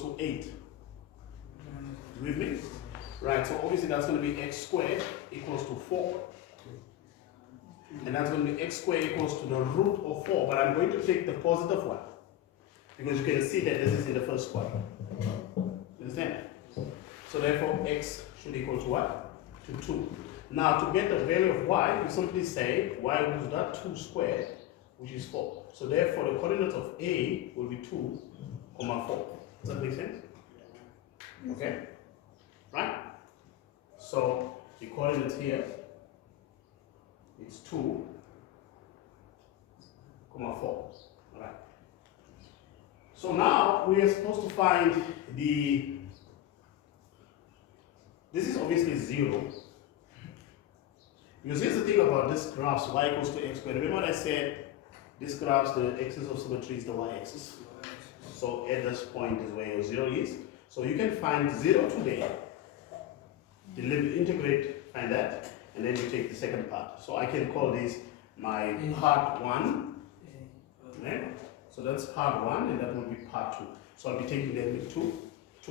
to 8. You with me? Right, so obviously that's going to be x squared equals to 4. And that's going to be x squared equals to the root of 4. But I'm going to take the positive one, because you can see that this is in the first square. Understand? So therefore x should equal to what? To 2. Now to get the value of y, we simply say y equals to that 2 squared, which is 4. So therefore the coordinates of a will be 2, 4. Does that make sense? Okay? Right? So the coordinates here is 2, 4. Alright. So now we are supposed to find the, this is obviously 0. Because here's the thing about this graphs, y equals to x squared. Remember what I said, this graphs, the axis of symmetry is the y-axis. So at this point is where your 0 is. So you can find 0 to there, integrate, find that, and then you take the second part. So I can call this my part 1. Right? So that's part 1, and that will be part 2. So I'll be taking them with 2,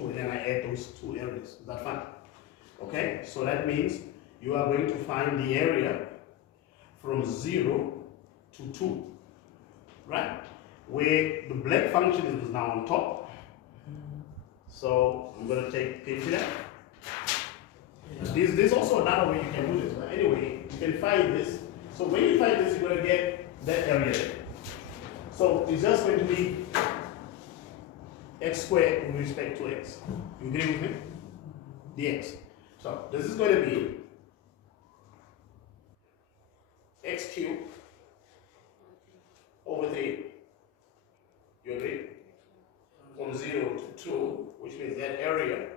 and then I add those 2 areas. Is that fine? Okay, so that means you are going to find the area from 0 to 2, right? Where the black function is now on top. So I'm going to take that. There's also another way you can do this, but anyway, you can find this. So when you find this, you're going to get that area there. So it's just going to be x squared with respect to x. You agree with me? Dx. So this is going to be x cubed over 3. You agree? From 0 to 2, which means that area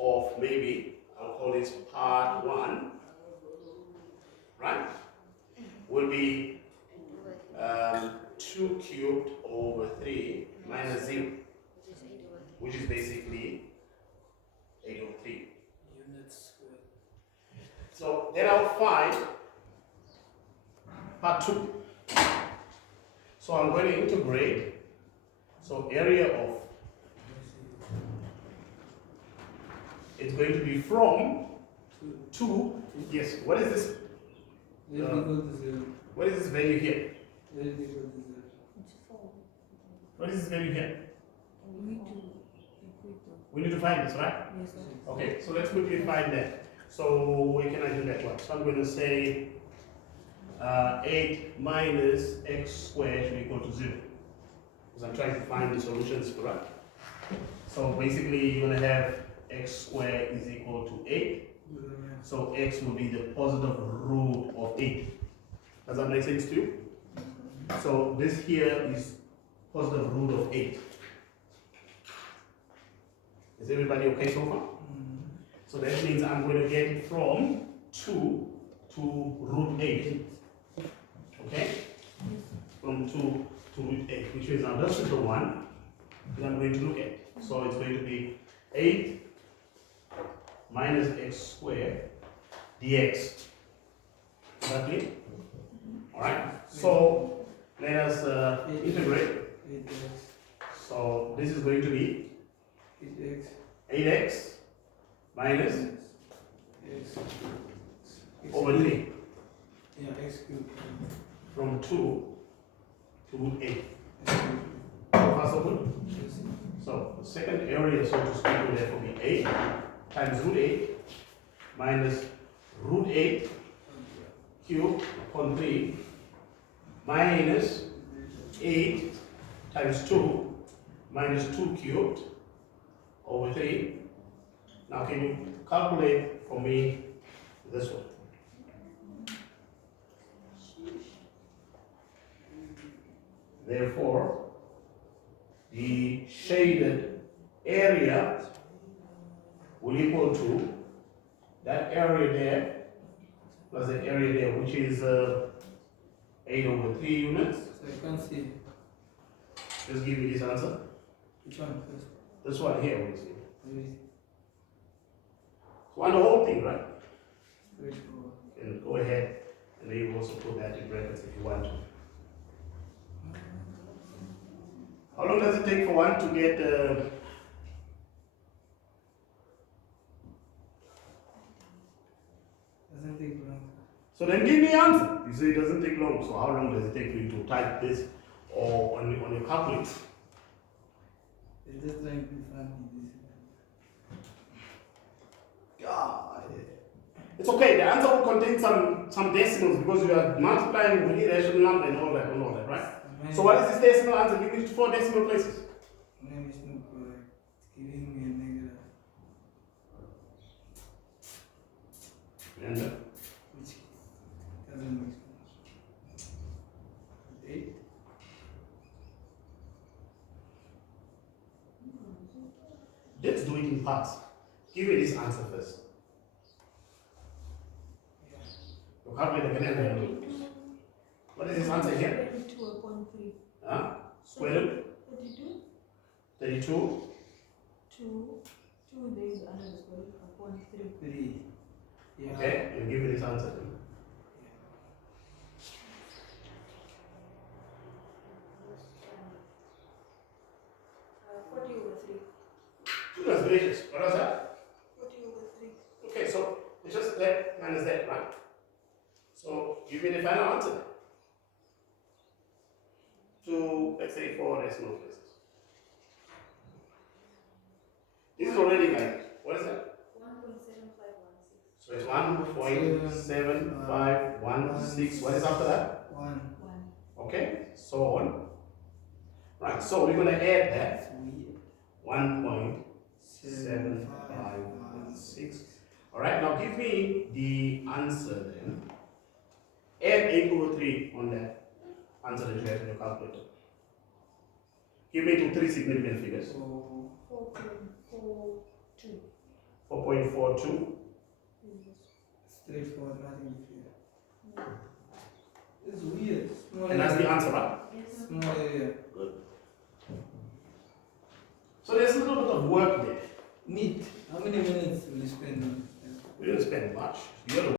of maybe, I'll call this part 1, right? Will be 2 cubed over 3 minus 0, which is basically 8 over 3. Units squared. So then I'll find part 2. So I'm going to integrate. So area of, it's going to be from 2. Yes, what is this? What is this value here? What is this value here? We need to find this, right? Yes, sir. Okay, so let's quickly find that. So where can I do that one? So I'm going to say 8 minus x squared should equal to 0. Because I'm trying to find the solutions, correct? So basically you're going to have x squared is equal to 8. So x will be the positive root of 8. Does that make sense to you? So this here is positive root of 8. Is everybody okay so far? So that means I'm going to get it from 2 to root 8. Okay? From 2 to root 8, which means now this is the one that I'm going to look at. So it's going to be 8 minus x squared dx. Exactly? Alright? So let us integrate. So this is going to be 8x minus X over 3 Yeah, x cubed. from 2 to root 8. Far so good? So the second area, so to speak, will therefore be 8 times root 8 minus root 8 cubed upon 3 minus 8 times 2 minus 2 cubed over 3. Now can you calculate for me this one? Therefore, the shaded area will equal to that area there plus the area there, which is 8 over 3 units. So I can't see. Just give me this answer. Which one first? This one here, what is it? Maybe So on the whole thing, right? straightforward. And go ahead and then you also put that in brackets if you want to. How long does it take for one to get So then give me the answer. You say it doesn't take long. So how long does it take for you to type this or on your calculator? It's just trying to be funny. God. It's okay. The answer will contain some decimals because you are multiplying with irrational number and all that, right? So what is this decimal answer? Give me 4 decimal places. My name is not correct. It's giving me a negative. And Which doesn't make sense. 8. let's do it in parts. Give me this answer first. Your calculator can help you. What is this answer here? 32 upon 3. Huh? Square root? 32? 32. 2. There is another square root upon 3. 3. Yeah. Okay, you give me this answer then. 40 over 3. Goodness gracious, what was that? 40 over 3. Okay, so it's just that minus that, right? So give me the final answer. To, let's say, 4 decimal places. This is already like, what is that? 1.7516. So it's 1.7516. What is after that? 1. Okay, so on. Right, so we're going to add that. 1.7516. Alright, now give me the answer then. Add 8 over 3 on that answer that you have in your calculator. Give me to 3 significant figures. 4.42. 4.42. Straightforward, nothing here. It's weird. Small And that's the area. answer, right? Yes. Small area. Good. So there's a little bit of work there. Neat. How many minutes will you spend on this? We didn't spend much. You're the